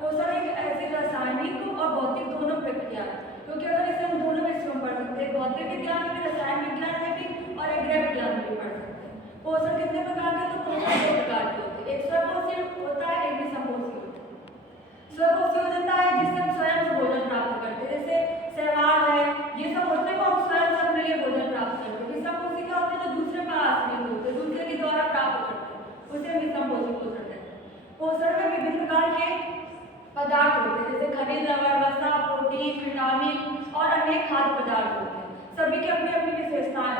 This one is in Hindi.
पोषण एक ऐसी रासायनिक और भौतिक दोनों प्रक्रिया है, क्योंकि अगर इसे हम दोनों विषयों में पढ़ सकते हैं, भौतिक विज्ञान में भी, रसायन विज्ञान में भी और एक गृह विज्ञान में भी पढ़ सकते हैं। पोषण कितने प्रकार के? तो पोषण दो प्रकार के होते हैं, एक स्वपोषी होता है, एक विषमपोषी होता है। स्वपोषी हो जाता है जिससे हम स्वयं से भोजन प्राप्त करते हैं, जैसे शैवाल है, ये सब होते हैं, हम स्वयं से अपने लिए भोजन प्राप्त करते हैं। विषमपोषी क्या होते हैं? जो दूसरे पर आश्रित होते हैं, दूसरे के द्वारा प्राप्त करते हैं, उसे विषमपोषी पोषण कहते हैं। पोषण में विभिन्न प्रकार के पदार्थ होते हैं, जैसे खनिज लवण, वसा, प्रोटीन, विटामिन और अन्य खाद्य पदार्थ होते हैं। सभी की अपनी अपनी विशेषताएं